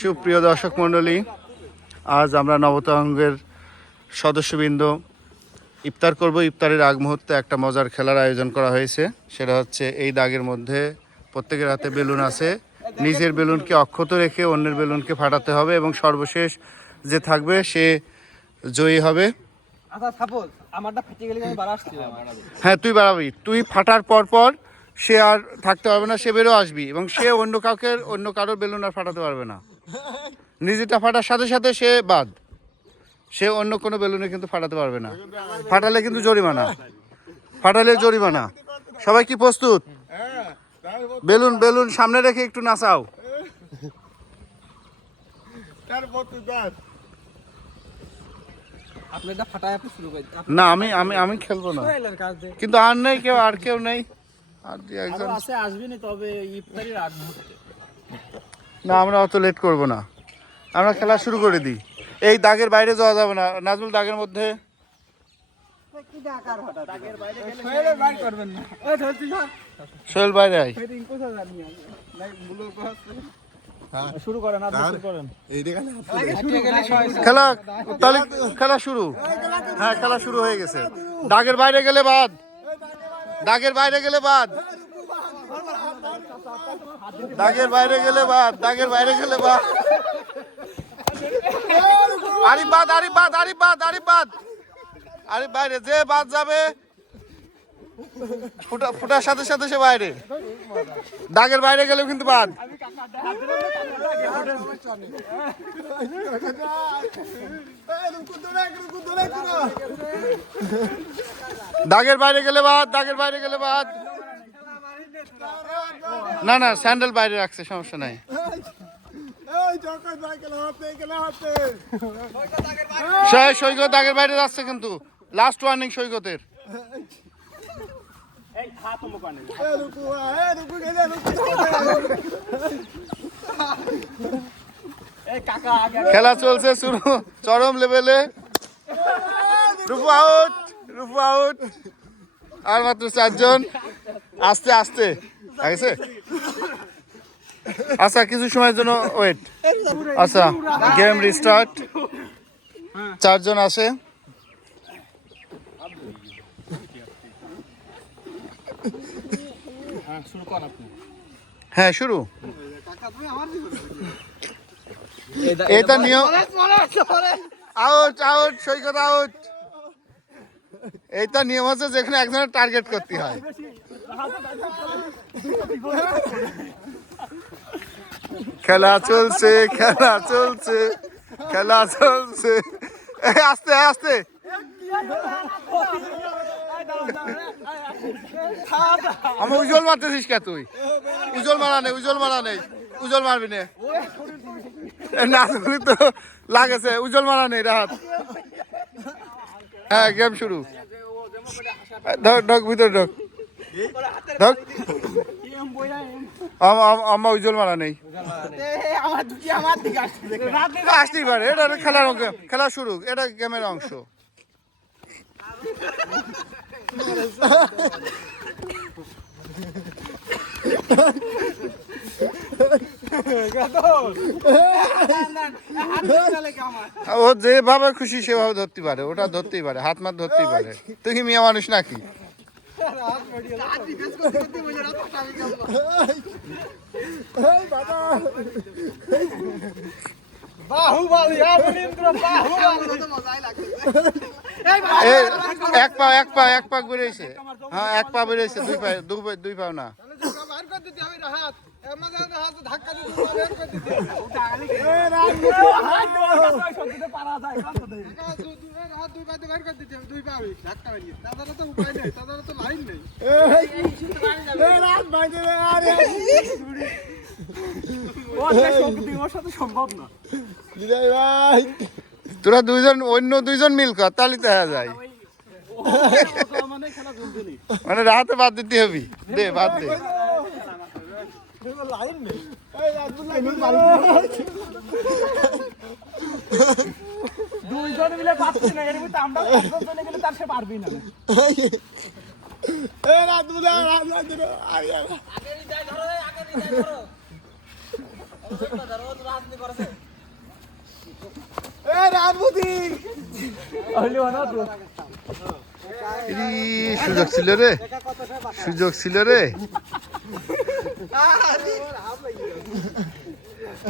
সুপ্রিয় দর্শক মণ্ডলী, আজ আমরা নবতরঙ্গের সদস্যবৃন্দ ইফতার করব। ইফতারের আগ মুহূর্তে একটা মজার খেলার আয়োজন করা হয়েছে। সেটা হচ্ছে এই দাগের মধ্যে প্রত্যেকের হাতে বেলুন আছে। নিজের বেলুনকে অক্ষত রেখে অন্যের বেলুনকে ফাটাতে হবে এবং সর্বশেষ যে থাকবে সে জয়ী হবে। হ্যাঁ, তুই বাড়াবি। তুই ফাটার পর পর সে আর থাকতে পারবে না, সে বেরো আসবি এবং সে অন্য কারোর বেলুন আর ফাটাতে পারবে না। নিজেটা ফাটার সাথে সাথে সে বাদ, সে অন্য কোনো বেলুনে কিন্তু ফাটাতে পারবে না। ফাটালে কিন্তু জরিমানা। সবাই কি প্রস্তুত? বেলুন সামনে রেখে একটু নাচাও। না, আমি খেলবো না, কিন্তু আর নেই কেউ, আর কেউ নেই। না, আমরা অত লেট করব না, আমরা খেলা শুরু করে দিই। এই দাগের বাইরে যাওয়া যাবে না। নাজমুল, দাগের মধ্যে সোহেল বাইরে আয়। খেলা শুরু। হ্যাঁ, খেলা শুরু হয়ে গেছে। দাগের বাইরে গেলে বাদ। আরিফ বাইরে, যে বাদ যাবে ফুটার সাথে সাথে সে বাইরে। দাগের বাইরে গেলেও কিন্তু বাদ। দাগের বাইরে গেলে বাদ। না, স্যান্ডেল বাইরে রাখছে, সমস্যা নাই। সৈকত দাগের বাইরে যাচ্ছে, কিন্তু লাস্ট ওয়ার্নিং সৈকতের। খেলা চলছে শুরু চরম লেভেলে। রুফু আউট। আর মাত্র 4 জন। আস্তে আছে। আচ্ছা, কিছু সময়ের জন্য ওয়েট। আচ্ছা, গেম রিস্টার্ট। 4 জন আছে। হ্যাঁ, শুরু। এটা নিয়ম। আউট, সৈকত আউট। এইটা নিয়ম আছে, যেখানে একজনের টার্গেট করতে হয়। খেলা চলছে। আস্তে। আমার উজ্জ্বল মারতেছিস কে তুই? উজ্জ্বল মারা নেই। উজ্জ্বল মারবি না। নাচগুলি তো লাগেছে। উজ্জ্বল মারা নেই, রাহাত। হ্যাঁ, গেম শুরু। ঢোক ভিতরে ঢোক। আমার উজ্জ্বল মারা নেই। আসতেই পারে, এটা খেলা শুরু। এটা গেমের অংশ। ও যেভাবে খুশি সেভাবে ধরতে পারে, ওটা ধরতেই পারে, হাত মাত ধরতেই পারে। তুই কি মেয়ে মানুষ নাকি? এক পা বেরিয়েছে। হ্যাঁ, এক পা বেরিয়েছে, দুই পা না। তোরা অন্য দুইজন মিল কর, তাহলে দেখা যায়। মানে রাতে বাদ দিতে হবি। দে, বাদ দে। দুইজন মিলে পাচ্ছি না, এর মধ্যে আমরা পাঁচজন গেলে তার সে পারবি না। এ রাত বুলা রাত ধরো, আগে যাই ধরো। সুযোগ ছিল রে, সুযোগ ছিল রে,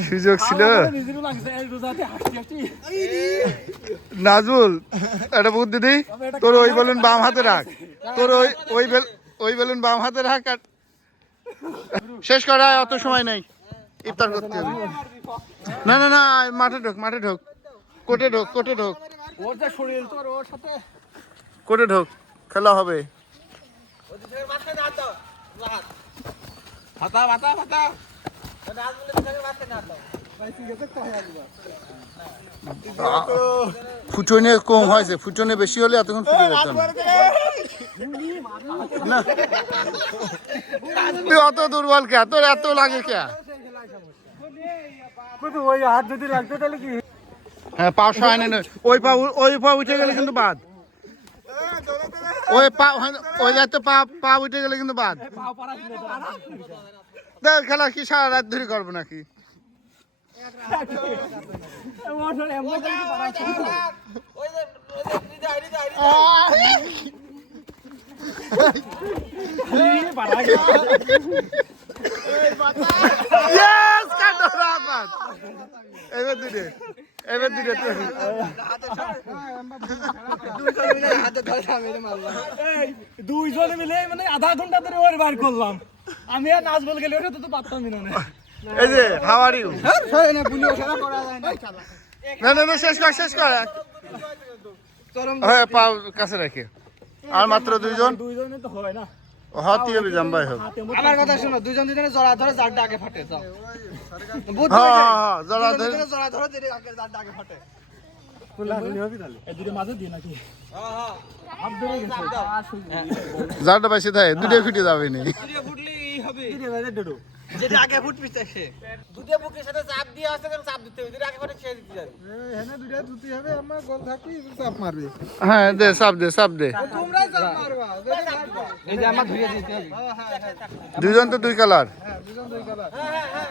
সুযোগ ছিল। নাজমুল একটা বুদ্ধি দিই, তোর ওই বেলুন বাম হাতে রাখ, তোর ওই বেলুন বাম হাতে রাখ। আর শেষ করা, অত সময় নেই, ইফতার করতে হবে। না না না, মাঠে ঢোক, মাঠে ঢোক, কোর্টে ঢোক, কোর্টে ঢোক, কোর্টে ঢোক, খেলা হবে। ফুটনে কম হয়েছে, ফুটনে বেশি হলে এতক্ষণ ফুটে যেত না। তুই অত দুর্বল কে, তোর এত লাগে কে? হাত যদি লাগতো তাহলে কি? হ্যাঁ, পা সহায় নয়, ওই পা উঠে গেলে কিন্তু বাদ। ওই পা, ওই যাতে পা উঠে গেলে কিন্তু বাদ। দেখ খেলা কি সারা রাত ধরে করবো নাকি? এবার দুটো, এবার দুটো। দুইজনে মিলে মানে আধা ঘন্টা ধরে ওর বার করলাম। আমি আর নাজমুল গেলে ওটা তো পারতামই না। এই যে হাউ আর ইউ? না না না, শেষ কর, শেষ কর। হ্যাঁ, পা কাছে রাখে। আর মাত্র দুইজন, দুইজনে তো হয় না। হাতি হবে জাম্বাই হোক। আমার কথা শোনো, দুইজন দুজনে জড়া ধরে জারটা আগে ফাটে। যাও, হ্যাঁ হ্যাঁ, জড়া ধরে জড়া ধরে যেটা আগে জারটা আগে ফাটে। এই দুটো মাঝে দিয়ে নাকি? যারটা পাইছে তাই দুটো ফিটে যাবে নি। দুটো ফুটলেই হবে। যেটা আগে ফুটবে সে। দুটো বুকের সাথে চাপ দিয়ে আসতে গেলে চাপ দিতে হবে। যেটা আগে ফাটে সে দিতে যাবে। এখানে দুটো জুতি হবে, আমার গোল থাকবি, চাপ মারবে। হ্যাঁ, দে চাপ দে, চাপ দে। তোমরাই চাপ মারবা। এই যে আমার ধুইয়ে দিতে হবে। দুইজন তো দুই কালার। হ্যাঁ, দুজন দুই কালার।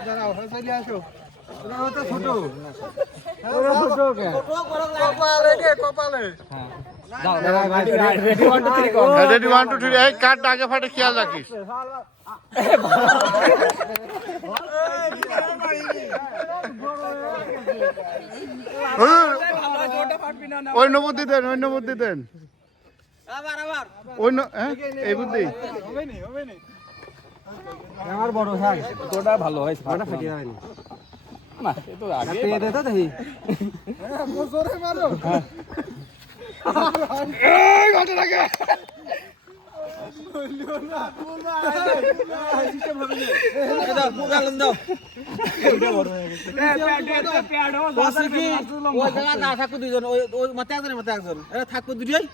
দাঁড়াও, চলে আসো। ওরা তো ছোট। ওরা ছোট কে? কপালে কে, কপালে। যাও, রেডি 1 2 3 কর। রেডি 1 2 3। এই কার্ড আগে ফাটে খেয়াল রাখিস। অন্য বুদ্ধি দেন, অন্য বুদ্ধি দেন। আবার অন্য, হ্যাঁ, এই বুদ্ধি। আমার বড় থাক। তোটা ভালো হয়েছে, ফাটা ফেটে যাবে না। না, এ তো আগে পেয়ে দে তো দেখি। হ্যাঁ, জোরে মারো। এই ঘটনাকে থাকবো দুইজন, ওই মাথায় একজন, মাথায় একজন থাকবো দুটোই।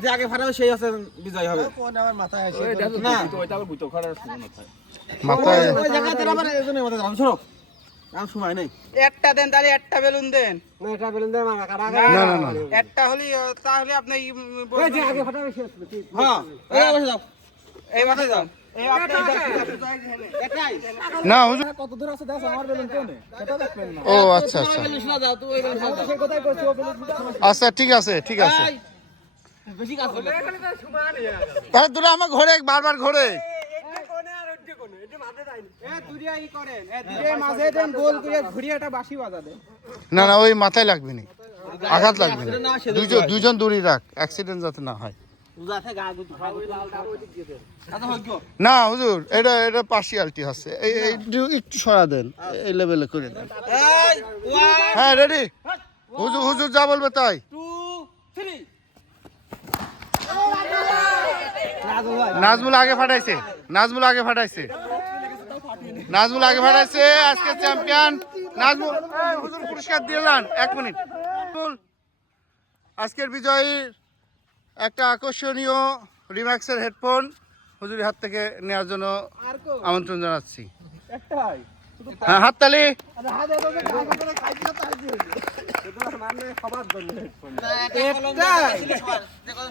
যে আগে ফাটাবে সেই আছে বিজয় হবে। মাথায় ওই জায়গাতে আবার এজন্য মাথায় যাবে। সরো, আর সময় নেই। একটা দেন তাহলে, একটা বেলুন দেন। না, এটা বলেন দে না, কাটা না না না, একটা হলি তাহলে আপনি এই যে আগে ফাটাবে সে আসবে। হ্যাঁ, এই বসে যাও, এই মাথায় যাও। এই এটাই না হুজুর। কত দূর আছে দেখো, আমার বেলুন কোনে সেটা দেখবেন না। ও আচ্ছা আচ্ছা, বেলুন যাও, তুই ওই বেলুন যাও। সেই কথাই কইছি, ও বেলুন আচ্ছা ঠিক আছে, ঠিক আছে। বেশি কাজ করলে তাহলে তোরা আমার ঘরে বারবার ঘরে। না না, ওই মাথায় লাগবে না, আঘাত লাগবে না। দুইজন দূরে রাখ, অ্যাক্সিডেন্ট যাতে না হয়। না হুজুর, এটা পার্সিয়ালিটি আছে, একটু সরা দেন, এই লেভেলে করে দেন। হ্যাঁ রেডি, হুজুর হুজুর যা বলবে তাই। 2 3 নাজমুল আগে ফাটাইছে, নাজমুল আগে ফাটাইছে, নাজমুল আগে ফাটাইছে। আজকে চ্যাম্পিয়ন নাজমুল। হুজুর পুরস্কার দিয়ে যান, 1 মিনিট। আজকের বিজয়ী একটা আকর্ষণীয় রিম্যাক্সের হেডফোন হুজুরের হাত থেকে নেওয়ার জন্য আমন্ত্রণ জানাচ্ছি। হ্যাঁ, হাততালি।